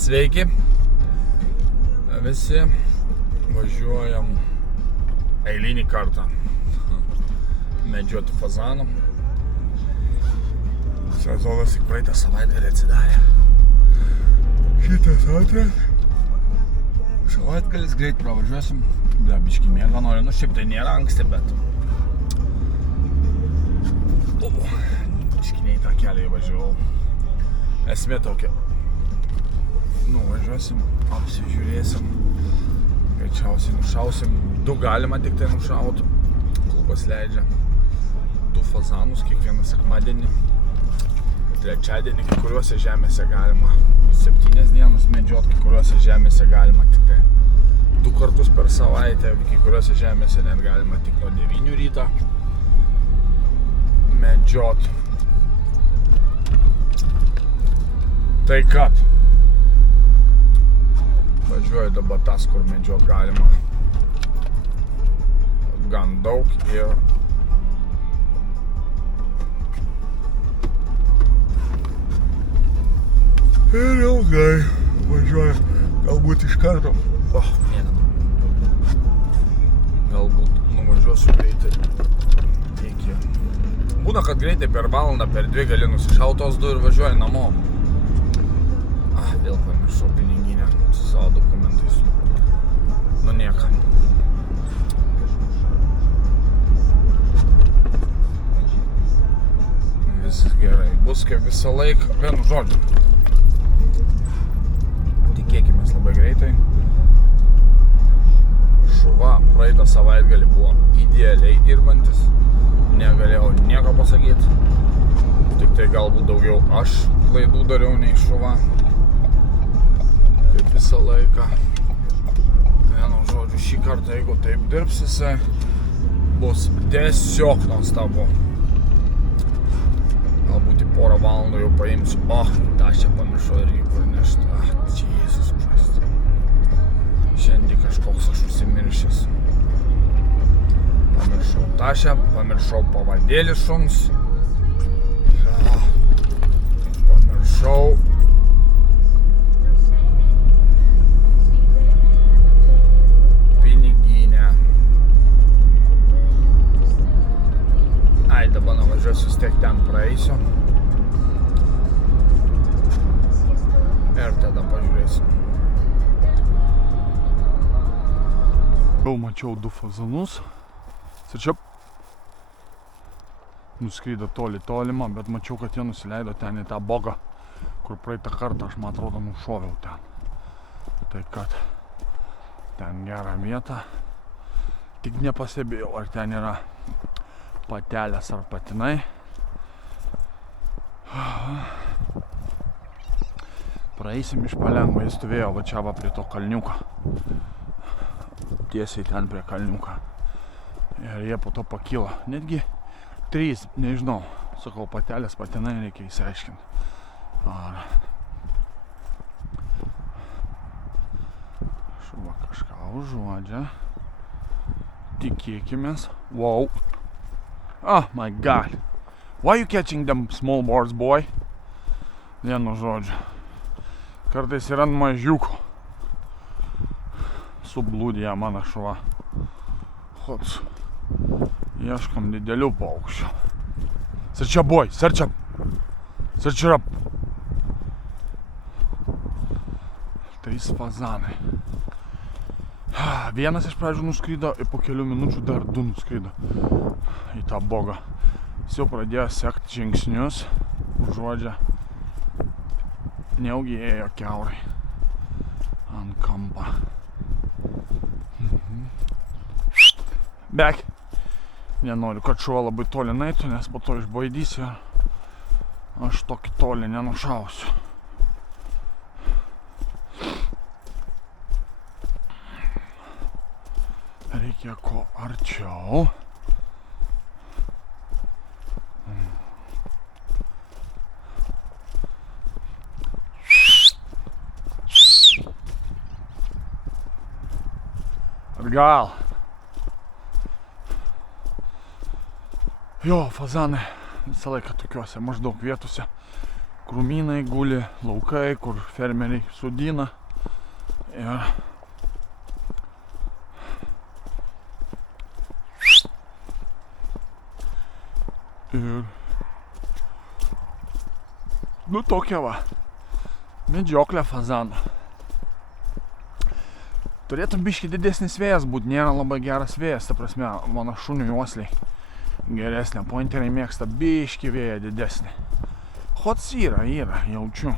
Sveiki, visi važiuojam eilinį kartą medžioti fazanų. Sezonas į praeitą savaitgalį atsidarė. Šitas antras. Savaitgalis greit pravažiuosim. Biškį miegą noriu, šiaip tai nėra anksti, bet biškį ne į tą kelią įvažiavau. Esmė tokia. Nuvažiuosim, apsižiūrėsim. Greičiausiai nušausim. 2 galima tik tai nušauti. Klubas leidžia 2 fazanus kiekvieną sekmadienį. Trečiadienį kai kuriuose žemėse galima 7 dienas medžiot, kai kuriuose žemėse galima tik tai 2 kartus per savaitę, kai kuriuose žemėse net galima tik nuo 9 ryto medžiot. Tai kad važiuoju dabar tas, kur medžiot galima gan daug ir ilgai važiuoju, galbūt iš karto. Galbūt nuvažiuosiu greitai iki. Būna, kad greitai per valandą, per 2 gali nusišautos 2 ir važiuoji namo. Vėl pamiršau piniginę su savo dokumentais. Nu nieka. Viskas gerai. Bus kaip visą laiką. Vienu žodžiu. Tikėkimės labai greitai. Šuva praeitą savaitgalį buvo idealiai dirbantis. Negalėjau nieko pasakyti. Tik tai galbūt daugiau aš klaidų dariau nei šuva. Kaip visą laiką. Vienu žodžiu, šį kartą, jeigu taip dirbs jisai, bus tiesiog nuostabu. Galbūt į porą valandų jau paimsiu. Tą čia pamiršau irgi pranešti. Jėzus Kristus. Šiandien kažkoks aš užsimiršęs. Pamiršau tašę, pamiršau pavadėlį šuns. Pamiršau piniginę. Dabar nuvažiuosiu, vis tiek ten praeisiu. Ir tada pažiūrėsiu. Jau mačiau 2 fazanus. Ir čia nuskrydo tolimą, bet mačiau, kad jie nusileido ten į tą bogą, kur praeitą kartą aš, man atrodo, nušoviau ten. Tai kad ten gera vieta. Tik nepastebėjau, ar ten yra patelės ar patinai. Praeisim iš palengva, jis stovėjo va čia va prie to kalniuko. Tiesiai ten prie kalniuko. Ir jie po to pakilo. Netgi 3, nežinau. Sakau, patelės, patinai reikia įsiaiškinti. Ar šuva kažką užuodžia. Tikėkimės. Wow. Oh my God. Why you catching them small birds, boy? Vienu žodžiu. Kartais yra mažiukų. Sublūdija mano šuva. Hots. Ieškam didelių paukščių. Search up, boy. Search up. Search up. 3 fazanai. Vienas iš pradžių nuskrydo ir po kelių minučių dar 2 nuskrydo į tą bogą. Jis jau pradėjo sekti žingsnius, užuodžia. Nejaugi ėjo kiaurai ant kampą. Back. Nenoriu, kad šuva labai toli nueitų, nes po to išbaidys ir aš tokį toli nenušausiu. Reikia ko arčiau. Atgal. Jo, fazanai visą laiką tokiuose maždaug vietose, krūmynai guli, laukai, kur fermeriai sodina. Ir nu tokia va, medžioklė fazano. Turėtum biškį didesnis vėjas būt, nėra labai geras vėjas, ta prasme, mano šunių uosliai geresnė, pointeriai mėgsta biškį vėją didesnį. Hots yra, jaučiu.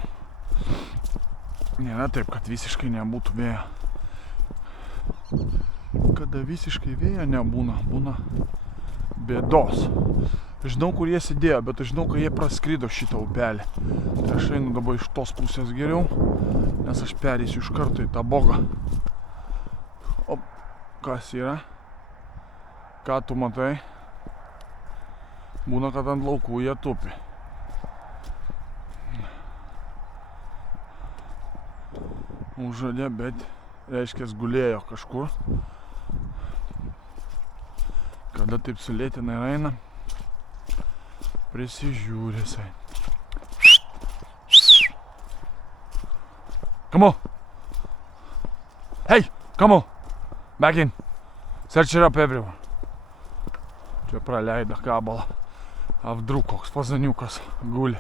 Nėra taip, kad visiškai nebūtų vėjo. Kada visiškai vėjo nebūna, būna bėdos. Žinau, kur jie sėdėjo, bet aš žinau, kad jie praskrido šitą upelį. Tai aš einu dabar iš tos pusės geriau, nes aš perėsiu iš karto į tą bogą. O, kas yra? Ką tu matai? Būna, kad ant laukų jie tupi. Užžadė, bet reiškia gulėjo kažkur. Kada taip sulėtina ir eina, prisižiūri jisai. Come on! Hey! Come on! Back in! Search it up everywhere. Čia praleido gabalą. Avdruk koks fazaniukas guli.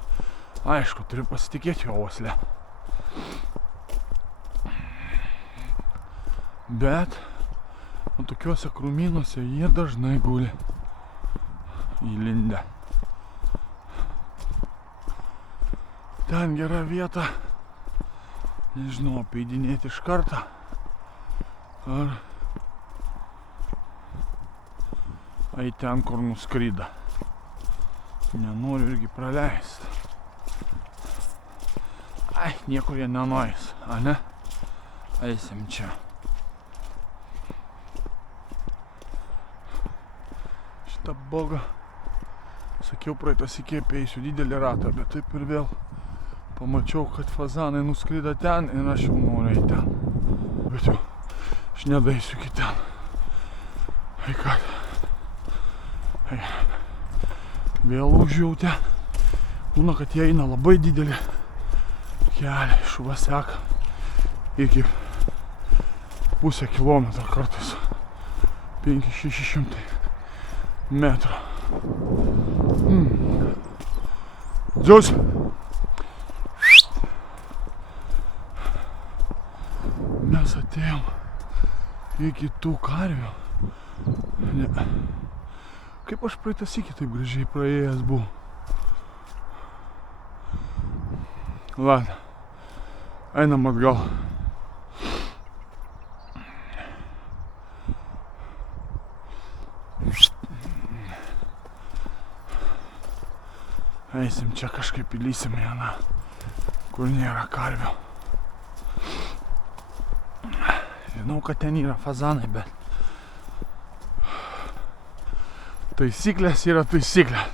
Aišku, turiu pasitikėti jo uoslę. Bet ant tokiuose krūmynuose jie dažnai guli įlindę. Ten gera vieta, nežinau, apeidinėti iš karto, ar eit ten, kur nuskryda. Nenoriu irgi praleisti. Ai, niekur jie nenueis, a ne? Eisim čia. Šitą bogą, sakiau, praeitas įkėpė eisiu didelį ratą, bet taip ir vėl pamačiau, kad fazanai nuskrydo ten ir aš jau noriu į ten. Bet jau, aš nedaisiu iki ten. Ai kad. Ai. Vėl užjautė. Būna, kad jie eina labai didelį kelią iš Vaseka iki pusę kilometro kartais. 500-600 metrų. Dzius! Mes atėjom iki tų karvių. Ne. Kaip aš praeitą sykį taip gražiai praėjęs buvau. Ladna, einam atgal. Eisim čia kažkaip įlysim vieną, kur nėra karvių. Žinau, kad ten yra fazanai, bet taisyklės yra taisyklės.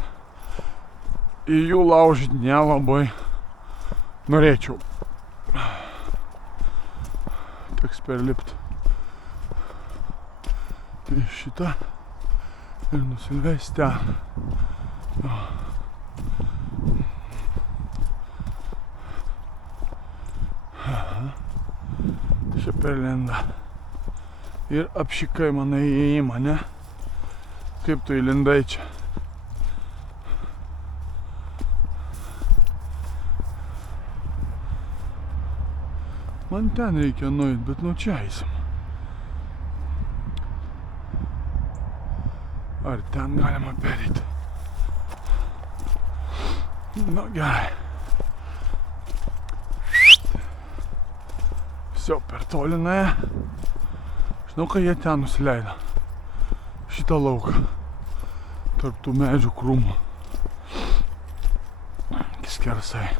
Į jų laužyti nelabai norėčiau. Teks perlipti į šitą ir nusileist ten. Čia perlenda. Ir apšikai mane įėjimą, ne? Kaip tu įlindai čia? Man ten reikia nueit, bet nu čia eisim. Ar ten galima perėti? Nu gerai. Visi per toli nuėjo. Žinau, kad jie ten nusileido. Šitą lauką. Tarp tų medžių krūmų. Skersai.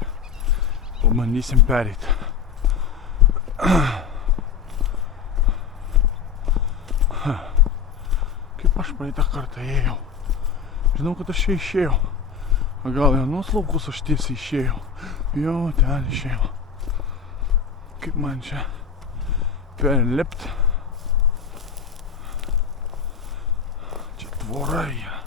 Pabandysim pereiti. Kaip aš praeitą kartą ėjau. Žinau, kad aš čia išėjau. A gal vienos laukus aš tiesiai išėjau. Jo, ten išėjau. Kaip man čia perlipti. Čia tvora yra.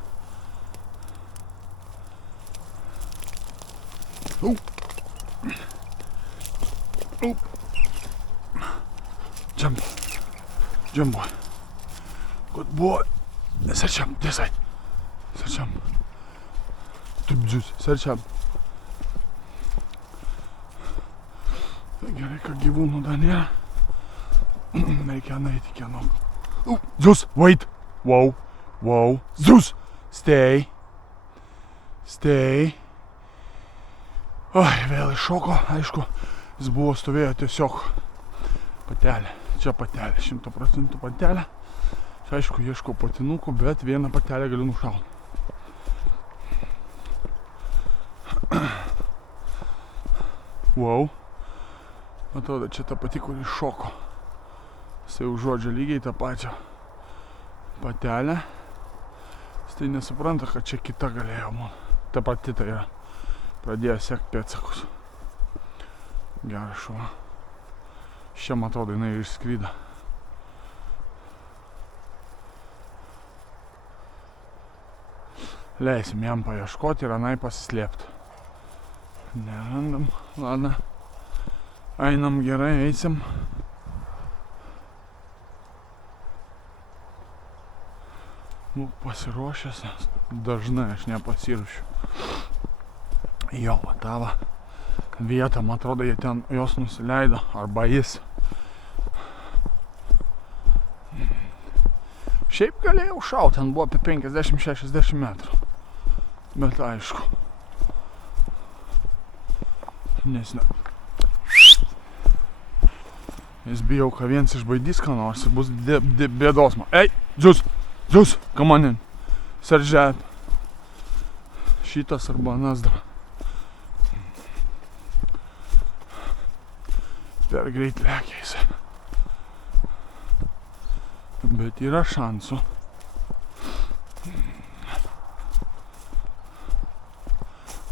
Jump. Jump, boy. Good boy. Search him, this side. Search him. Search him. Gerai, kad gyvūnų dar nėra. Reikia nueiti kieno. Zeus, wait. Wow. Zeus, stay. Oi, vėl iššoko, aišku. Jis buvo stovėjo tiesiog patelė. Čia patelė, 100% patelė. Čia aišku, ieškau patinukų, bet vieną patelę galiu nušauti. Wow. Atrodo, čia ta pati, kur iššoko. Jisai užuodžia lygiai tą pačią patelę. Jis tai nesupranta, kad čia kita galėjo būti. Ta pati tai yra. Pradėjo sekti pėdsakus. Geras šuo. Čia, man atrodo, jinai išskrydo. Leisim jam paieškoti ir anai pasislėpti. Nerandam. Ladna. Einam gerai, eisim. Būk pasiruošęs, nes dažnai aš nepasiruošiu. Jo, va tava vieta, man atrodo, jie ten jos nusileido, arba jis. Šiaip galėjau šauti, ten buvo apie 50-60 metrų. Bet aišku. Nes ne. Jis bijau, kad viens išbaidys ką nors ir bus bėdos man. Ei, Zeus, come on in. Seržet. Šitas arba nasdra. Per greit lekia jisai. Bet yra šansų.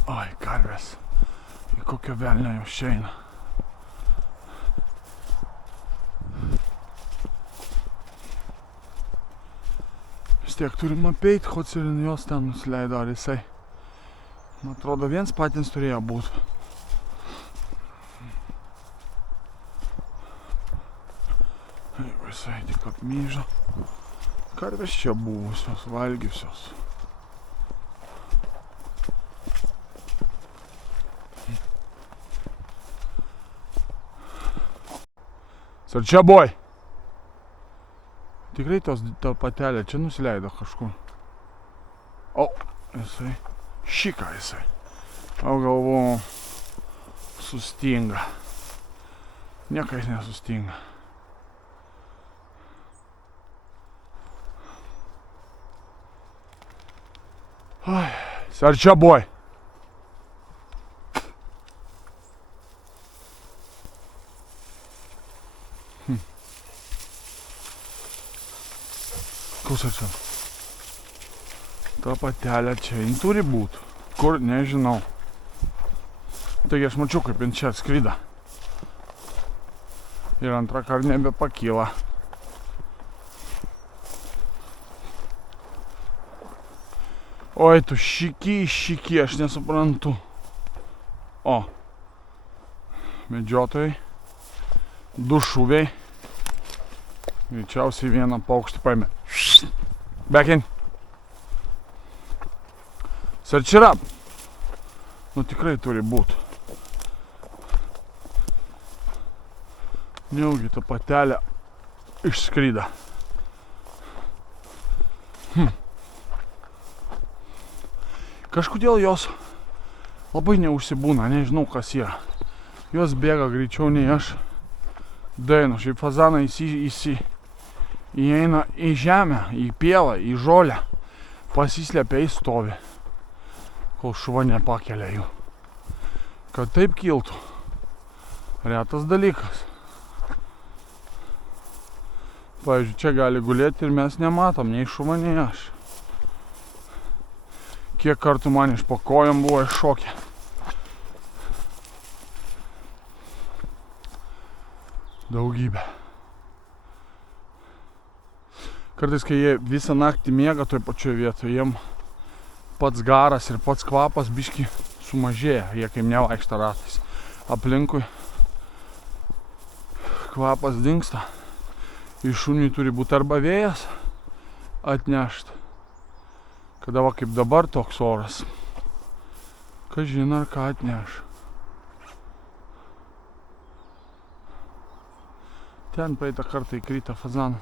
Oi, karvės. Į kokio velnio jau išeina. Vis tiek turim apeit, Hotsirin jos ten nusileido, ar jisai. Man atrodo, viens patins turėjo būti. Jeigu jisai tik apmyžo. Karvės čia buvusios, valgiusios. Sarčia, boy! Tikrai ta patelė čia nusileido kažkur. O, jisai. Šika jisai. O galvoju, sustinga. Niekais nesustinga. Oi, Sarčia, boy! Klausai, ta patelė čia, jin turi būt. Kur, nežinau. Taigi aš mačiau, kaip jin čia atskryda. Ir antrą kartą nebepakyla. Oi, tu šiki, aš nesuprantu. O. Medžiotojai. Du šūviai. Greičiausiai vieną paukštį paėmė. Back in. Search it up. Nu tikrai turi būt. Nejaugi ta patelė išskryda. Kažkodėl jos labai neužsibūna, nežinau kas yra. Jos bėga greičiau nei aš. Dainu, šiaip fazanai įeina į žemę, į pievą, į žolę, pasislepia, į stovi, kol šuva nepakelia jų. Kad taip kiltų, retas dalykas. Pavyzdžiui, čia gali gulėti ir mes nematom, nei šuva, nei aš. Kiek kartų man iš po kojom buvo iššokę. Daugybė. Kartais, kai jie visą naktį miega toj pačioj vietoje, jiem pats garas ir pats kvapas biški sumažėja, jie kaip nevaikšta ratais aplinkui. kvapas dingsta. Iš šuniui turi būti arba vėjas atnešt. Kada va kaip dabar toks oras. Kažin ar ką atneš. Ten praeitą kartą įkrita fazanas.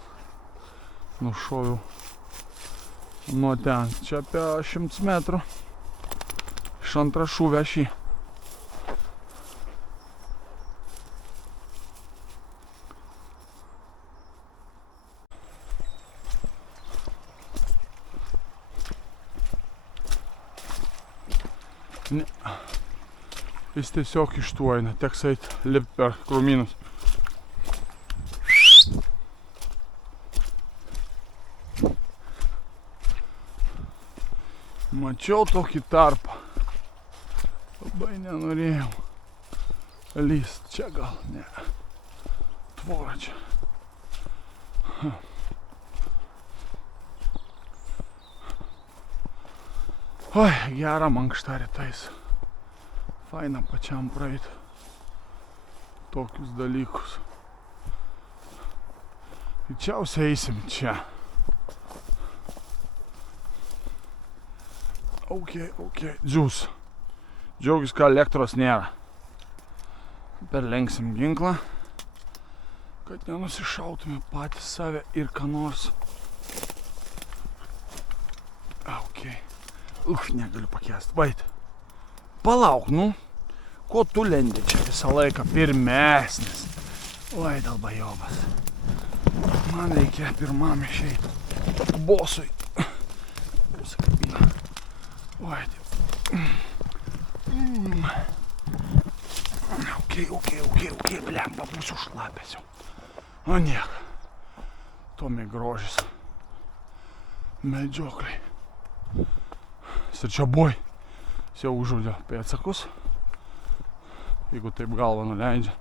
Nušoviau nuo ten. Čia apie 100 metrų. Iš antrą šūvę šį. Ne. Jis tiesiog ištuoina, teks eit lipt per krūmynus. Mačiau tokį tarpą. Labai nenorėjau lyst. Čia gal ne. Tvora čia. Oi, gera mankšta rytais. Faina pačiam praeit tokius dalykus. Greičiausiai eisim čia. Ok. Džiūs. Džiaugis, kad elektros nėra. Perlenksim ginklą, kad nenusišautume patys save ir ką nors. Ok. Negaliu pakęsti. Vait. Palauk, nu. Ko tu lendi čia visą laiką pirmesnis? Oi, dalbajobas. Man reikia pirmam išeit. Bosui. Užsikabina. Oi, Ok, blemba, būsiu šlapęs jau. O niek. Tomai grožis. Medžiokliai. Sirčiaboj. Jis jau užaudė pėdsakus. Jeigu taip galvą nuleidžia.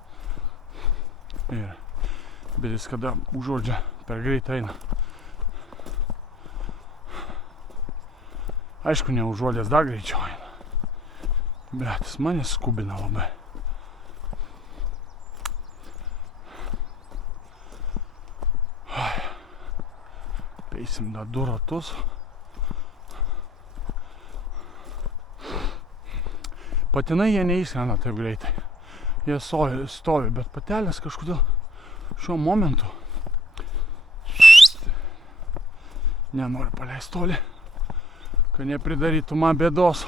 Bet jis kada užaudžia, per greit eina. Aišku, neužuodęs dar greičiau eina. Bet jis mane skubina labai. Peisim dar 2 ratus. Patinai jie neįskrenda taip greitai. Jie stovi, bet patelės kažkodėl šiuo momentu nenori paleisti toli, kad nepridarytų man bėdos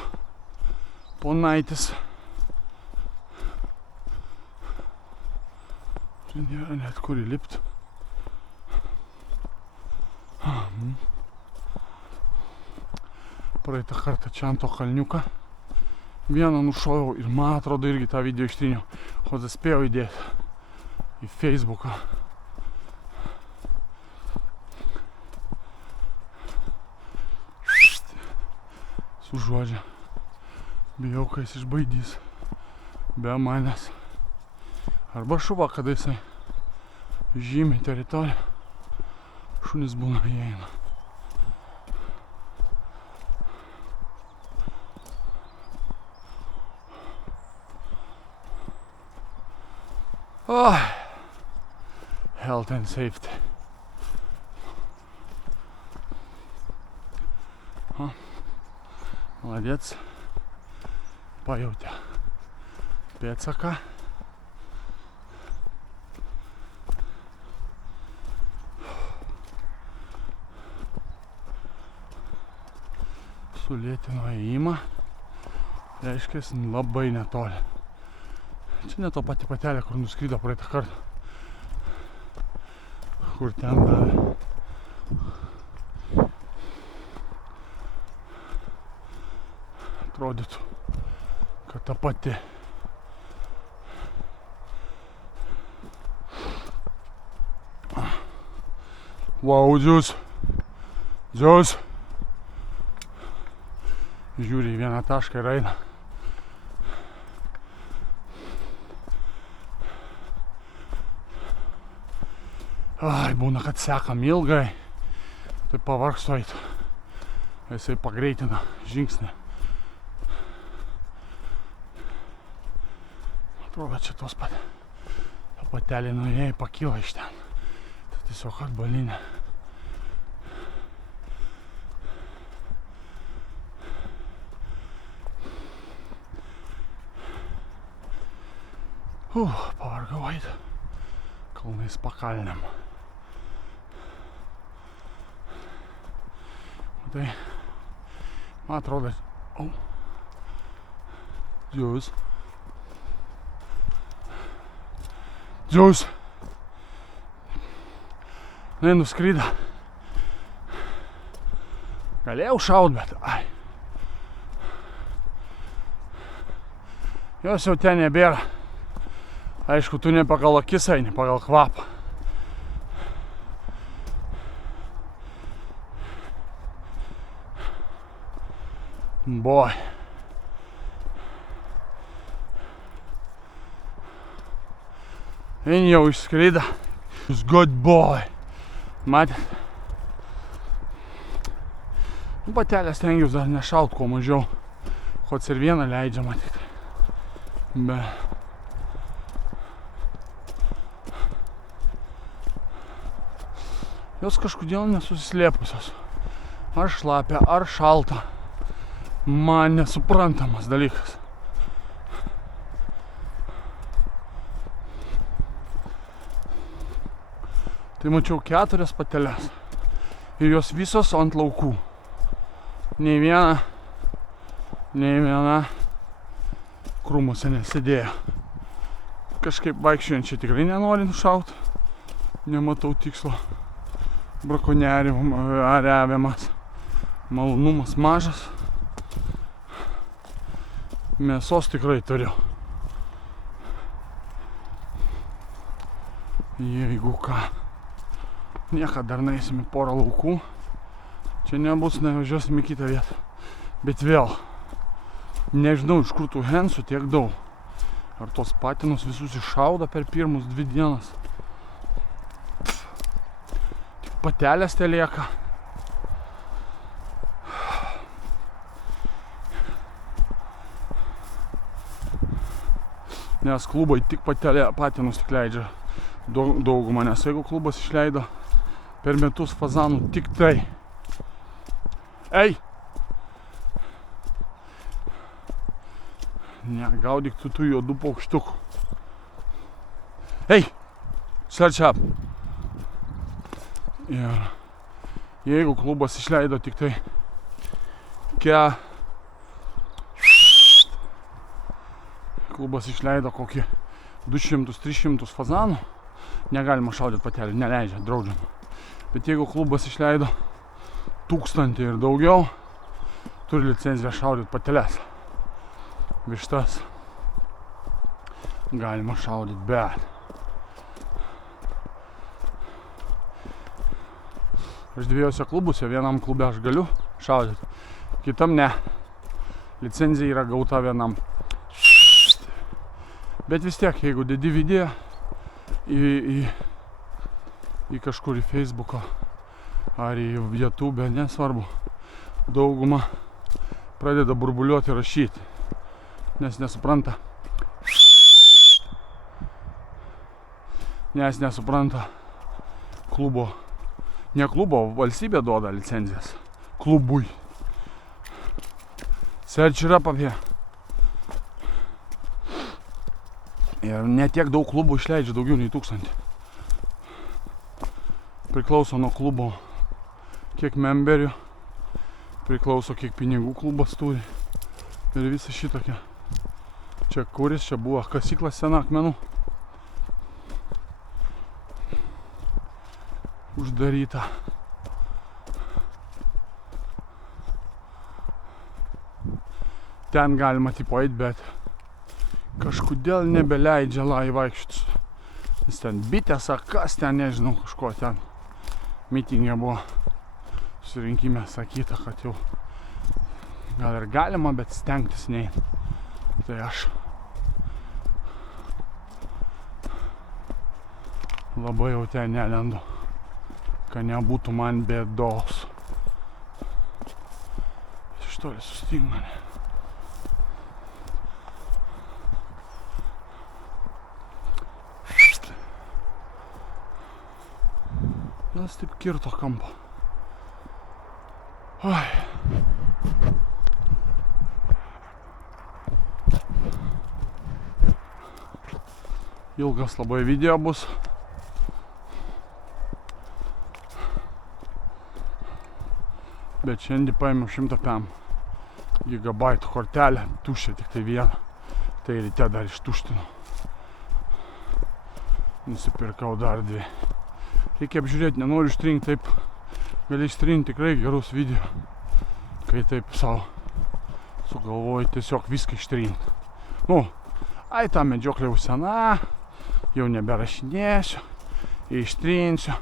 ponaitis. Čia nėra net kur įlipti. Praeitą kartą čia ant to kalniuką vieną nušoviau ir man atrodo irgi tą video ištryniau. O tai spėjau įdėti į Facebooką. Sužuodžia. Bijau, kad jis išbaidys be manęs. Arba šuva, kada jisai žymi teritoriją. Šunis būna įeina. Health and safety. Молодец. Pajautė pėdsaką. Sulėtino ėjimą. Reiškia, labai netoli. Čia ne to pati patelė, kur nuskrido praeitą kartą. Kur ten davė. Atrodytų, kad ta pati. Wow, Džius. Žiūri į vieną tašką ir eina. Ai, būna, kad sekam ilgai. Tai pavargstu eit. Jisai pagreitina žingsnį. Atrodo, čia tos pat. Ta Patelė nuėjai pakyla iš ten. Tai tiesiog atbalinė. Pavargau eit. Kalnais pakalniam. Tai, man atrodo, Džiaus. Nai nuskryda. Galėjau šaut, bet jos jau ten nebėra. Aišku, tu ne pagal akis eini, pagal kvapą. Boy. Jin jau išskryda. Jūs good boy. Matėt? Patelės stengiuos dar nešaut kuo mažiau. Hots ir vieną leidžia matyt. Jos kažkodėl nesusislėpusios. Ar šlapia, ar šalta. Man nesuprantamas dalykas. Tai mačiau 4 pateles. Ir jos visos ant laukų. Nei viena krūmuose nesidėjo. Kažkaip vaikščiojant čia tikrai nenori nušaut. Nematau tikslo. Brakonieriavimas. Malonumas mažas. Mėsos tikrai turiu. Jeigu ką. Niekad dar naisime porą laukų. Čia nebus, nevažiuosime į kitą vietą. Bet vėl. Nežinau, iš kur tų hensų tiek daug. Ar tos patinus visus iššaudo per pirmus 2 dienas. Tik patelės te lieka. Nes klubai tik patinus tik leidžia daugumą, nes jeigu klubas išleido per metus fazanų tik tai. Ei! Negaudyk tu tų juodų paukštukų. Ei! Search up! Ir jeigu klubas išleido tik tai klubas išleido kokį 200-300 fazanų, negalima šaudyti patelį, neleidžia, draudžiama. Bet jeigu klubas išleido 1000 ir daugiau, turi licenciją šaudyti pateles. Vištas galima šaudyti, bet aš 2 klubuose, vienam klube aš galiu šaudyti, kitam ne. Licencija yra gauta vienam. Bet vis tiek, jeigu dedi video į kažkur į Facebooką ar į YouTube, nesvarbu, dauguma pradeda burbuliuoti ir rašyti, nes nesupranta. Nes nesupranta klubo. Ne klubo, valstybė duoda licencijas. Klubui. Search yra apie. Ir netiek daug klubų išleidžia, daugiau nei 1000. Priklauso nuo klubo, kiek memberių, priklauso kiek pinigų klubas turi. Ir visa šitokia. Čia kuris, čia buvo kasykla sena akmenų. Uždaryta. Ten galima tipo eit, bet kažkodėl nebeleidžia vaikščioti. Jis ten bitės, ar kas ten, nežinau, kažko ten. Mitingė buvo susirinkime sakyta, kad jau gal ir galima, bet stengtis nei. Tai aš labai jau ten nelendu, kad nebūtų man bėdos. Iš toli sustinga. Mes taip kirto kampą. Oi. Ilgas labai video bus. Bet šiandien paėmiau 105 gigabaitų kortelę, tuščia tik tai vieną. Tai ryte dar ištuštinu. Nusipirkau dar 2. Reikia apžiūrėti, nenoriu ištrinti taip. Gali ištrinti tikrai gerus video. Kai taip savo sugalvoju tiesiog viską ištrinti. Nu, ai ta medžioklė jau sena, jau neberašinėsiu, ištrinsiu.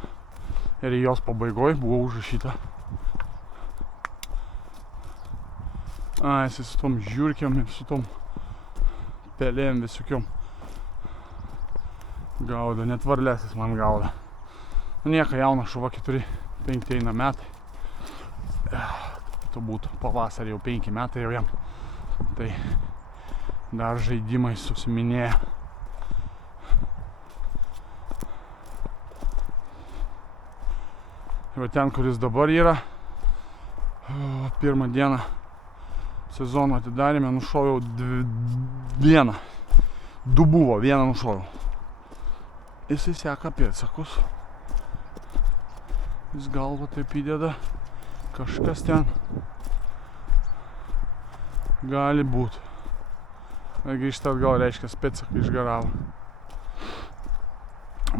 Ir jos pabaigoj buvo užrašyta. Jisai su tom žiūrkiam ir su tom pelėm visokiom gaudo, net varlėsis man gaudo. Nieka, jauna šuva, 4-5 eina metai. Turbūt pavasarį jau 5 metai jau jam. Tai dar žaidimai susiminėja. Ir ten, kuris dabar yra, pirmą dieną sezono atidarėme, nušoviau 2. 2 buvo, 1 nušoviau. Jisai seka pėdsakus. Jis galvą taip įdeda. Kažkas ten gali būt. Grįžta atgal, reiškia, pėdsakai išgaravo.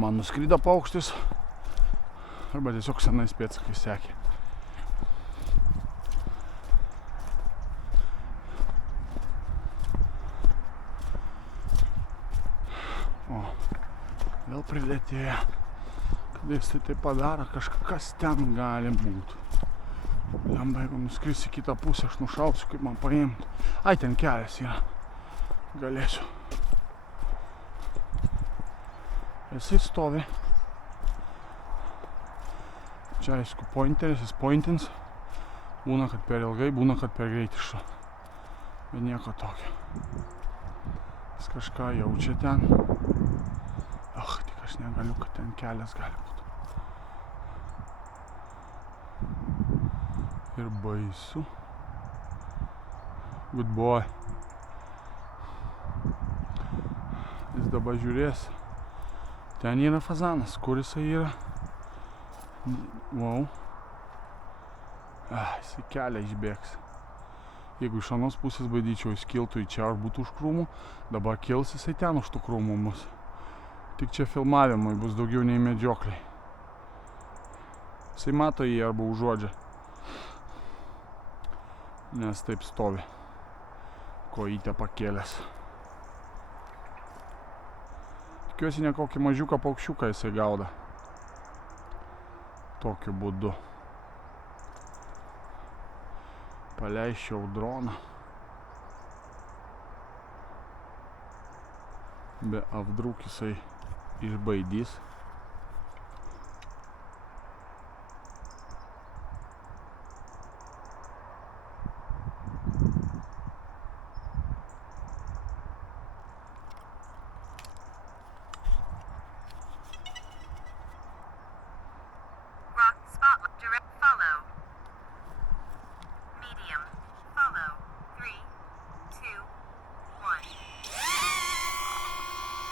Man nuskrido paukštis. Arba tiesiog senais pėdsakai sekė. Vėl prilėtėja. Kada jis tai padaro, kažkas ten gali būti. Lemba, jeigu nuskris į kitą pusę, aš nušausiu, kaip man paimti. Ai, ten kelias yra. Galėsiu. Jisai stovi. Čia, aišku, pointeris, jis pointins. Būna, kad per ilgai, būna, kad per greit išo. Bet nieko tokio. Jis kažką jaučia ten. Tik aš negaliu, kad ten kelias gali būti. Ir baisu. Good boy. Jis dabar žiūrės. Ten yra fazanas. Kur jisai yra? Wow. Jisai kelią išbėgs. Jeigu iš anos pusės baidyčiau, jis kiltų į čia ar būtų už krūmų, dabar kils jisai ten už tų krūmų mus. Tik čia filmavimui bus daugiau nei medžiokliai. Jisai mato jį arba užuodžia. Nes taip stovi. Kojytę pakėlęs. Tikiuosi ne kokį mažiuką paukščiuką jisai gauda. Tokiu būdu. Paleisčiau droną. Be avdruk jisai išbaidys.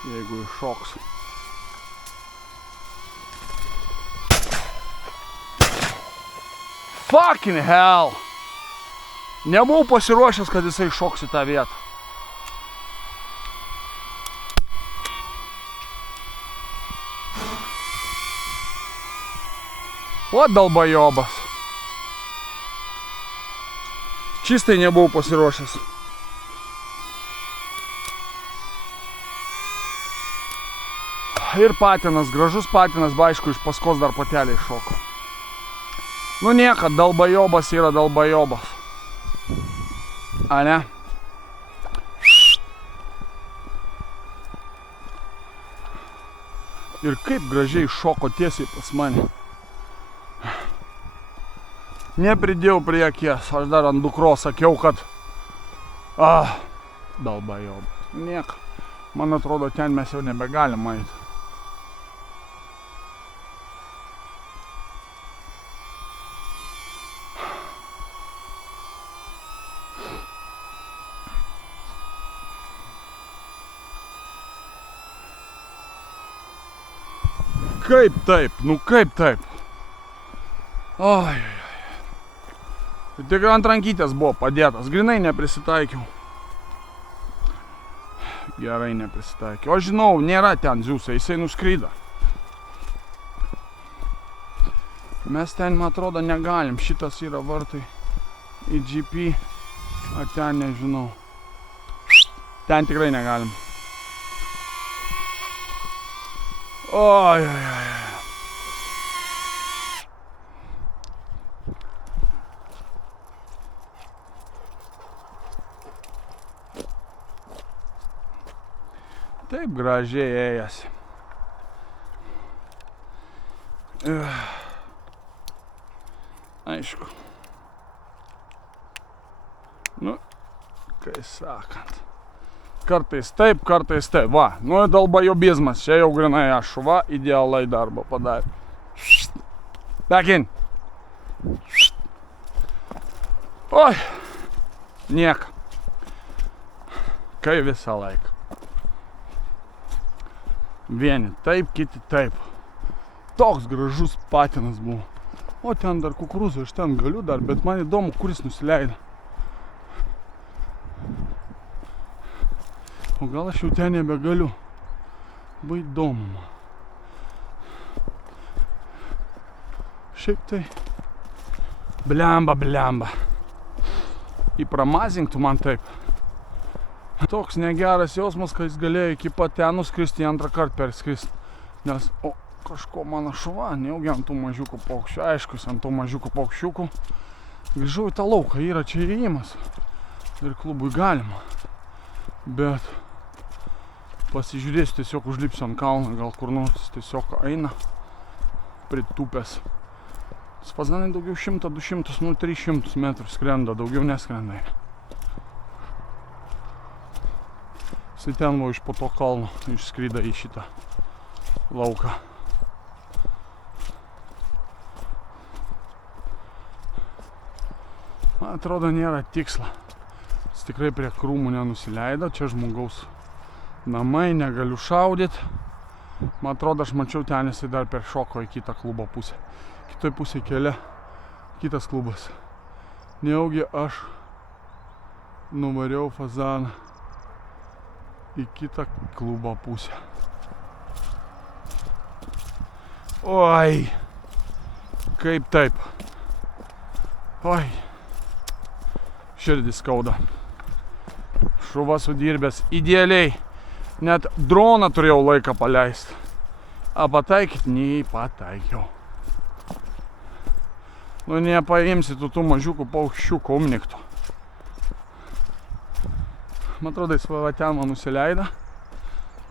Jeigu iššoks. Fucking hell! Nebuvau pasiruošęs, kad jisai šoks į tą vietą. O dalbajobas. Čistai nebuvau pasiruošęs. Ir patinas, gražus patinas, aišku, iš paskos dar patelė iššoko. Nu nieka, dalbajobas yra dalbajobas. A ne? Ir kaip gražiai šoko tiesiai pas mane. Nepridėjau prie akies, aš dar ant dukros sakiau, kad dalbajobas. Nieka, man atrodo, ten mes jau nebegalim eiti. kaip taip, nu kaip taip. Oi. Tik ant rankytės buvo padėtas, grinai neprisitaikiau. Gerai neprisitaikiau. Aš žinau, nėra ten Ziusai, jisai nuskrydo. Mes ten, man atrodo, negalim. Šitas yra vartai į GP, a ten nežinau. Ten tikrai negalim. Oi. Taip gražiai ėjasi. Aišku. Nu, kai sakant. Kartais taip, kartais taip. Va, nu dalbajobizmas. Čia jau grinai aš. Va, idealai darbą padarė. Back in. Oi. Niek. Kai visą laiką. Vieni taip, kiti taip. Toks gražus patinas buvo. O ten dar kukurūzų, aš ten galiu dar, bet man įdomu, kuris nusileido. O gal aš jau ten nebegaliu. Labai įdomu man. Šiaip tai. Blemba. Įpramazink tu man taip. Toks negeras jausmas, kad jis galėjo iki pat ten nuskristi, antrą kartą perskrist. Nes, kažko mano šuva, neaugi ant tų mažiukų paukščių. Aišku, ant tų mažiukų paukščiukų. Grįžau į tą lauką, yra čia įėjimas. Ir klubui galima. Bet pasižiūrėsiu, tiesiog užlipsiu ant kalną, gal kur nors tiesiog eina pritūpęs. Fazanai daugiau 100, 200, 300 metrų skrenda, daugiau neskrenda. Jisai ten buvo iš po to kalno, išskryda į šitą lauką. Man atrodo, nėra tiksla. Jis tikrai prie krūmų nenusileido, čia žmogaus namai, negaliu šaudyti. Man atrodo, aš mačiau ten, jisai dar per šoko į kitą klubo pusę. Kitoj pusėje kelia kitas klubas. Nejaugi aš nuvariau fazaną į kitą klubo pusę. Oi, kaip taip. Oi, širdis skauda. Šuva sudirbęs idealiai. Net droną turėjau laiką paleisti. A pataikyt, nei pataikiau. Nu, nepaimsi tų mažiukų paukščiukų umniktų. Man atrodo, jis va ten man nusileido.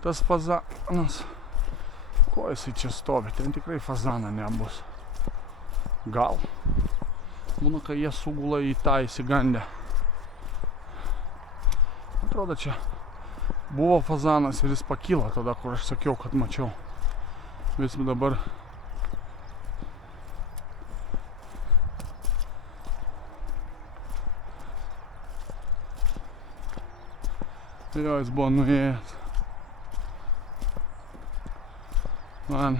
Tas fazanas. Ko jisai čia stovi? Ten tikrai fazaną nebus. Gal. Būna, kai jie sugula į tą įsigandę. Man atrodo, čia buvo fazanas ir jis pakilo tada, kur aš sakiau, kad mačiau. Vis dabar jo, jis buvo nuėjęs. Man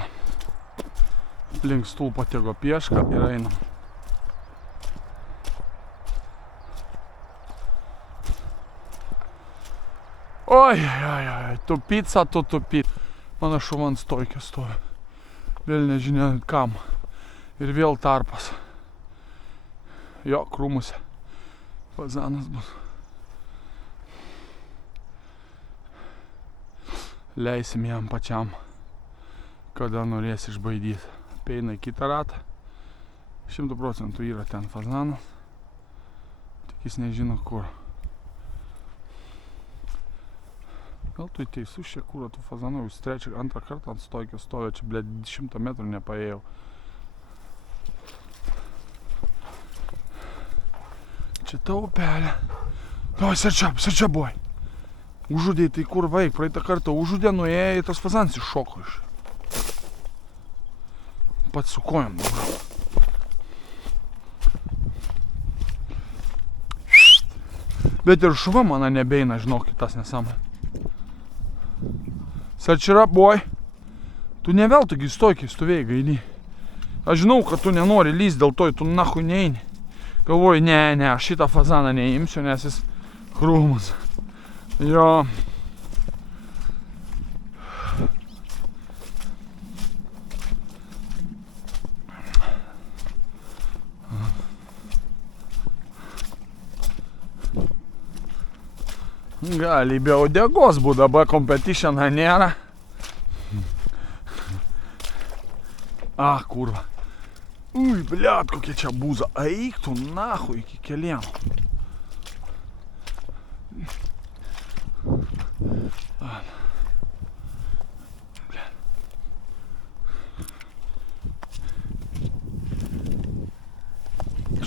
link stulpo tėgo piešką ir einam. Oi, tupica, tu tupit. Mano šuva ant stojkės stovi. Vėl nežinia kam. Ir vėl tarpas. Jo, krūmuose. Fazanas bus. Leisim jam pačiam, kada norės išbaidyti. Peina į kitą ratą. 100% yra ten fazanas. Tik jis nežino kur. Gal tu teisus čia kur, tu fazanų jūs trečią, antrą kartą ant stojkės stovė. Čia, blėt, 100 metrų nepaėjau. Čia ta upelė. Oi, serčia buvai. Užudė, tai kur vaik, praeitą kartą užudė, nuėjo į tas fazanas iššoko iš. Pats su kojom dabar. Bet ir šuva mano nebeina, žinok, tas nesąmonė. Search it up, boy. Tu ne vėl taigi stoikiai stovėjai gaini. Aš žinau, kad tu nenori lyst, dėl to tu nahui neini. Galvoju, ne, aš šitą fazaną neimsiu, nes jis krūmas. Jo. Gali be uodegos būt, dabar competitioną nėra. Kurva. Ui, bliat, kokia čia būza. Eik tu nahui iki kelienų.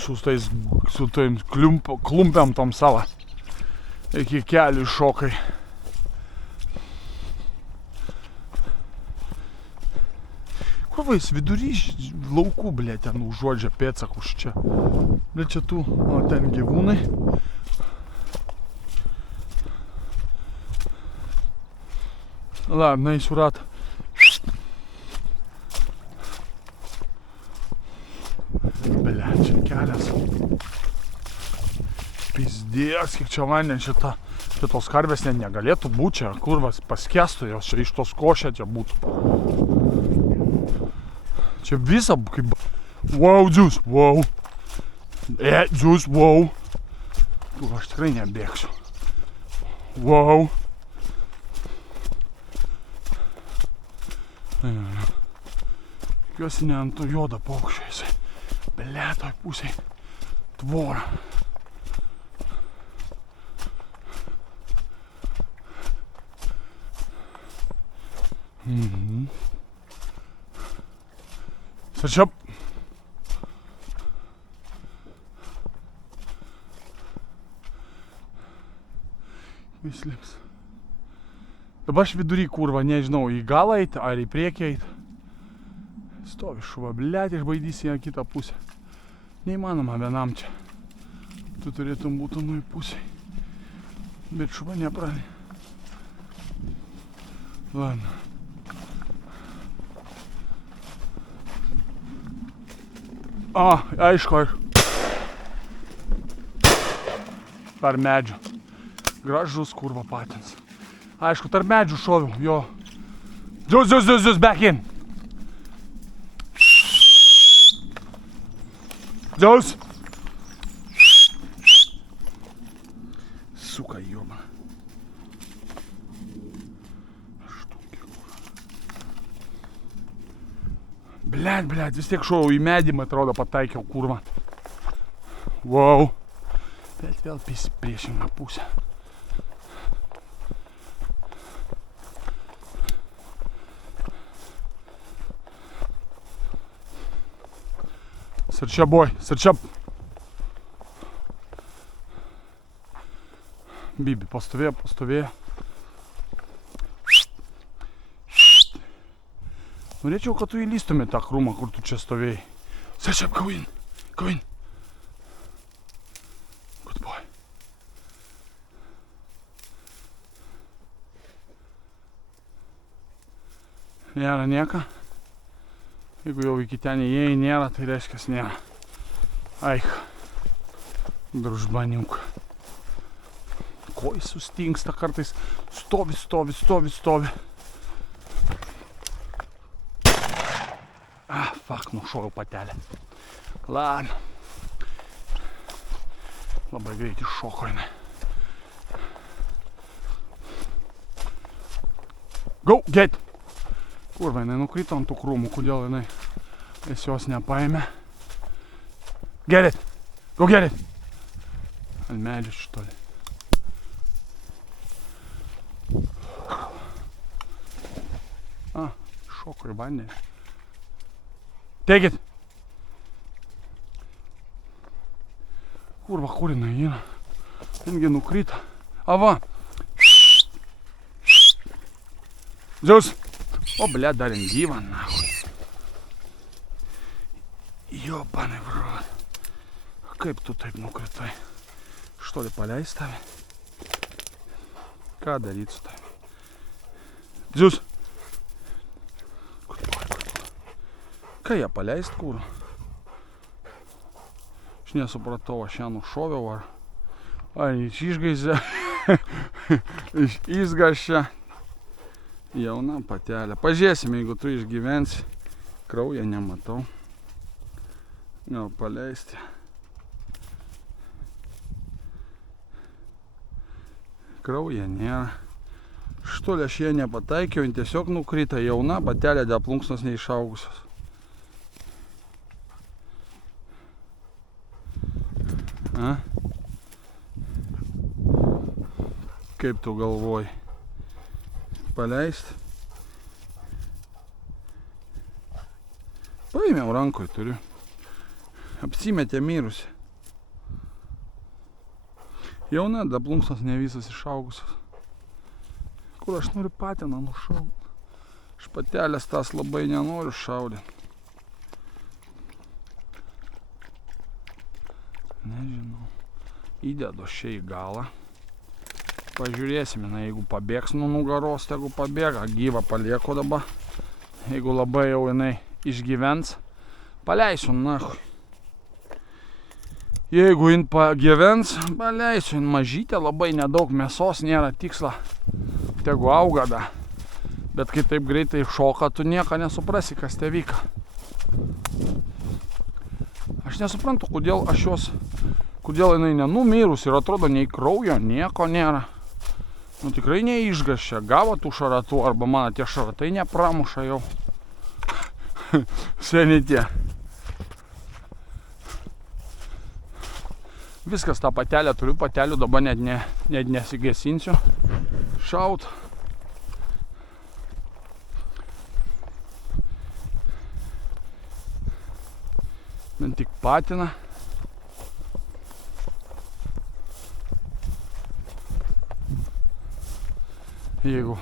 Su tais klumpiam tom savo. Iki kelių šokai. Kurva, jis vidury laukų, blė, ten užuodžia pėdsakus čia. Blė, čia tu, o ten gyvūnai. Ладно, eisiu ratą. Blė, čia kelias. Pizdės, kiek čia vandien šitos karvės negalėtų būti čia, kurvas paskestų jos čia iš tos košė čia būtų. Čia visa kaip... Wow, Zeus, wow. Zeus, wow. Aš tikrai nebėgsiu. Wow. Tikiuosi ne ant to juodo paukščio jisai. Bele, toj pusėj tvora. Search up. Jis liks. Dabar aš vidury, kurva, nežinau, į galą eiti ar į priekį eiti. Stovi šuva, blėt, išbaidysi į kitą pusę. Neįmanoma vienam čia. Tu turėtum būti nuo į pusę. Bet šuva neprali. Ладно. Aišku. Tarp medžių. Gražus, kurva, patins. Aišku, tarp medžių šoviau, jo. Zeus, back in. Zeus. Suka, jobana. Blet, vis tiek šovau į medį, man atrodo, pataikiau, kurva. Wow. Bet vėl priešingą pusę. Search up, boy, search up. Bibi, pastovėjo. Norėčiau, kad tu įlystumė tą krūmą, kur tu čia stovėjai. Search up, go in. Good boy. Nėra nieka. Jeigu jau iki ten įėjai nėra, tai reiškia nėra. Aik. Družbaniuk. Ko jis sustingsta kartais. Stovi. Fuck, nušoviau patelę. Ладно. Labai greit iššoko jinai. Go, get! Kurva, jinai nukrito ant tų krūmų, kodėl jinai jos nepaėmė. Get it! Go get it! Ant medžių šitoli. Šoko į vandenį. Take it! Kurva, kur jinai yra? Jingi nukrito. Va! Zeus! O, bля, dar jin gyva, nahui. Jobanai, brot. Kaip tu taip nukritai? Što li paleist tave? Ką daryt su tave? Zeus! Ką jie paleist kūrų? Aš nesupratau, aš ją nušoviau ar išgaizė, išgašė. Jauna patelė. Pažiūrėsime, jeigu tu išgyvensi. Kraują nematau. Gal paleisti. Kraują nėra. Štolė aš ją nepataikiau, jin tiesiog nukrita. Jauna patelė, dėl plunksnos neišaugusios. A? Kaip tu galvoji? Paleist? Paėmiau rankoj, turiu. Apsimetė mirusi. Jauna, da plunksnos ne visas išaugusios. Kur aš noriu patiną nušaut? Aš patelės tas labai nenoriu šaudyti. Nežinau. Įdedu šią į galą. Pažiūrėsime, jeigu pabėgs nuo nugaros, tegu pabėga. Gyvą palieku dabar. Jeigu labai jau jinai išgyvens, paleisiu nahui. Jeigu jin pagyvens, paleisiu. Jin mažytė, labai nedaug mėsos, nėra tiksla. Tegu auga da. Bet kai taip greitai šoka, tu nieko nesuprasi, kas te vyka. Aš nesuprantu, kodėl jinai nenumirus ir atrodo nei kraujo, nieko nėra. Nu tikrai neišgašė, gavo tų šaratų, arba mano tie šaratai nepramuša jau. Seni tie. Viskas, tą patelę turiu, patelių dabar net nesigesinsiu. Šaut. Bent tik patiną. Jeigu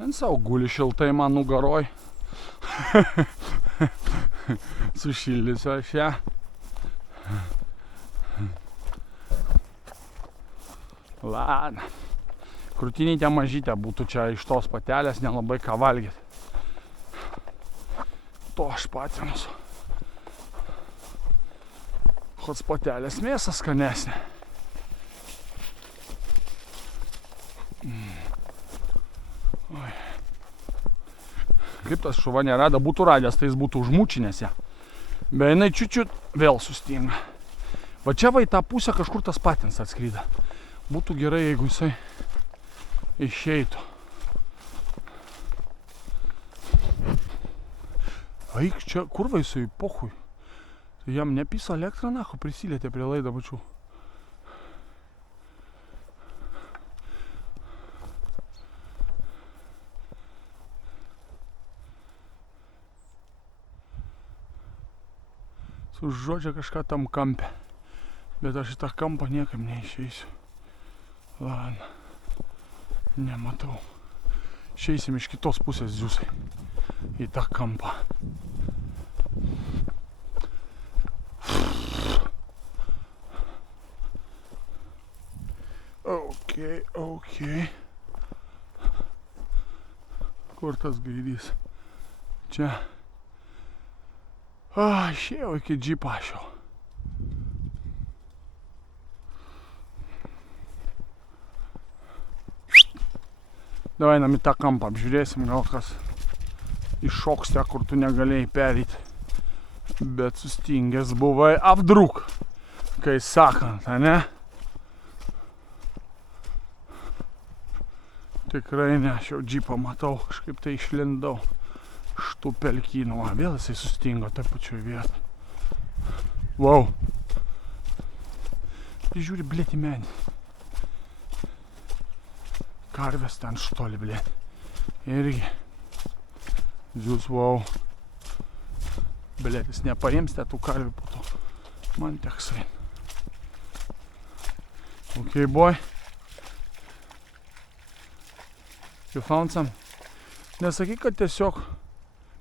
ant savo guli šiltai man nugaroj. Sušildysiu aš ją. Ladna. Krūtinytė mažytė būtų čia iš tos patelės, nelabai ką valgyti. To aš patinus. Hots patelės mėsa skanesnė. Oi. Kaip tas šuva nerada, būtų radęs, tai jis būtų užmučinęs ją. Bet jinai čiučiut vėl sustinga. Va čia va į tą pusę kažkur tas patins atskryda. Būtų gerai, jeigu jisai išeitų. Eik čia, kur va jisai, pohui. Jam nepisa elektrą, nacho, prisilietė prie laidą, mačiau. Sužodžia kažką tam kampe. Bet aš į tą kampą niekam neišeisiu. Ladna. Nematau. Išeisim iš kitos pusės ziusai. Į tą kampą. Ok. Kur tas gaidys? Čia. Išėjau iki džipą aš jau. Davai einam į tą kampą, apžiūrėsim, gal kas iššoks te, kur tu negalėjai perėti. Bet sustingęs buvai apdruk, kai sakant, ane? Tikrai ne, aš jau džipą matau, kažkaip tai išlindau iš tų pelkynų. Vėl jisai sustingo taip pačioj vietoj. Wow. Žiūri, blėt, į menį. Karvės ten štoli, blėt. Irgi. Zius, wow. Blėt, jis nepaims tų karvių po to. Man teks eit. Okay, boy. You found some? Nesakyk, kad tiesiog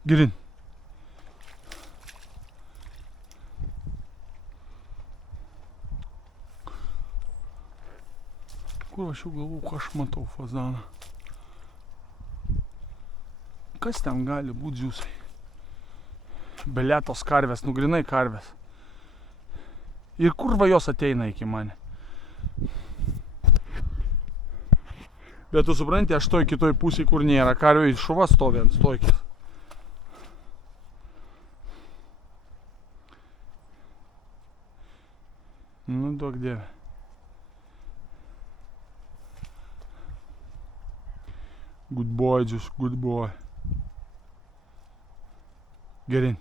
girin. Kur aš jau galvoju, ką aš matau fazaną. Kas ten gali būti žiūsai? Belėtos karvės, grinai karvės. Ir kur va jos ateina iki mane? Bet tu supranti, aš toj kitoj pusėj, kur nėra karvių, šuva stovi ant stojkės. Nu, duok dieve. Good boy, just good boy. Gerin.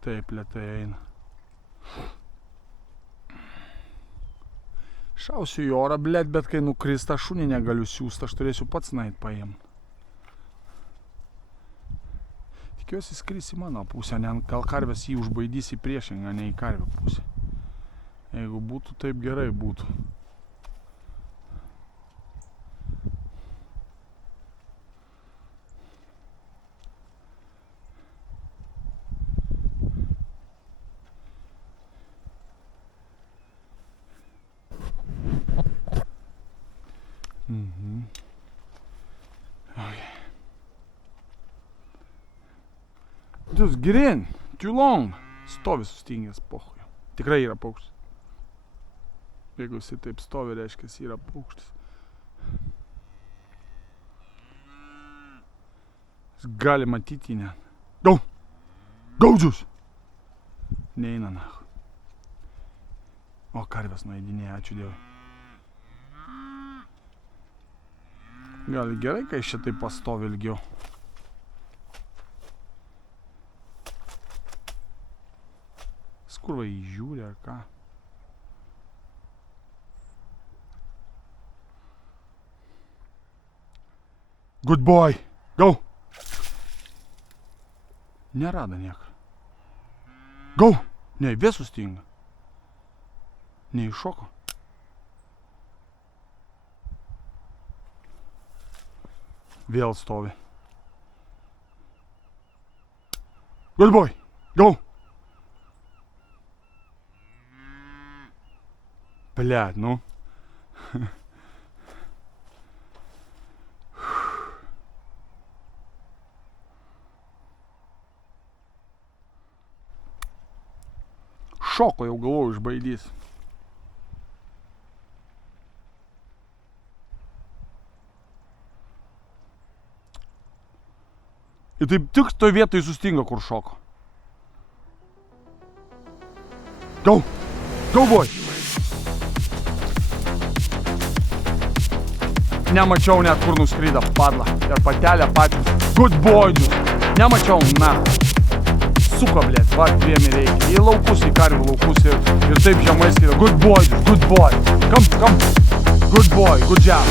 Taip lėtai eina. Šausiu į orą, blėt, bet kai nukris tą šunį negaliu siūst, aš turėsiu pats nait paėm. Tikiuosi skris į mano pusę, gal karvės jį užbaidys į priešingą, ne į karvių pusę. Jeigu būtų, taip gerai būtų. Okay. Just get in, too long. Stovi sustingęs, pochuj. Tikrai yra paukštis. Jeigu jis taip stovi, reiškia, jis yra paukštis. Jis gali matyti net. Go! Go, Džius! Neina, nach. O, karvės nueidinėja, ačiū Dievui. Gal gerai, kai šitai pastovi ilgiau. Skurva jį žiūri ar ką. Good boy! Go! Nerada nieko. Go! Ne, vėl sustinga. Neiššoko. Vėl stovi. Good boy! Go! Блядь, ну. Šoko jau galvoju išbaidys. Ir taip tik toj vietoj sustinga, kur šoko. Go! Go, boy! Nemačiau net, kur nuskryda padla. Ir patelė patys. Good boy, jūs. Nemačiau, na. Suka, blėt, va, dviemi reikia. Į laukus, į karvių laukus ir taip žemai skrida. Good boy, jūs. Good boy. Come. Good boy, good job.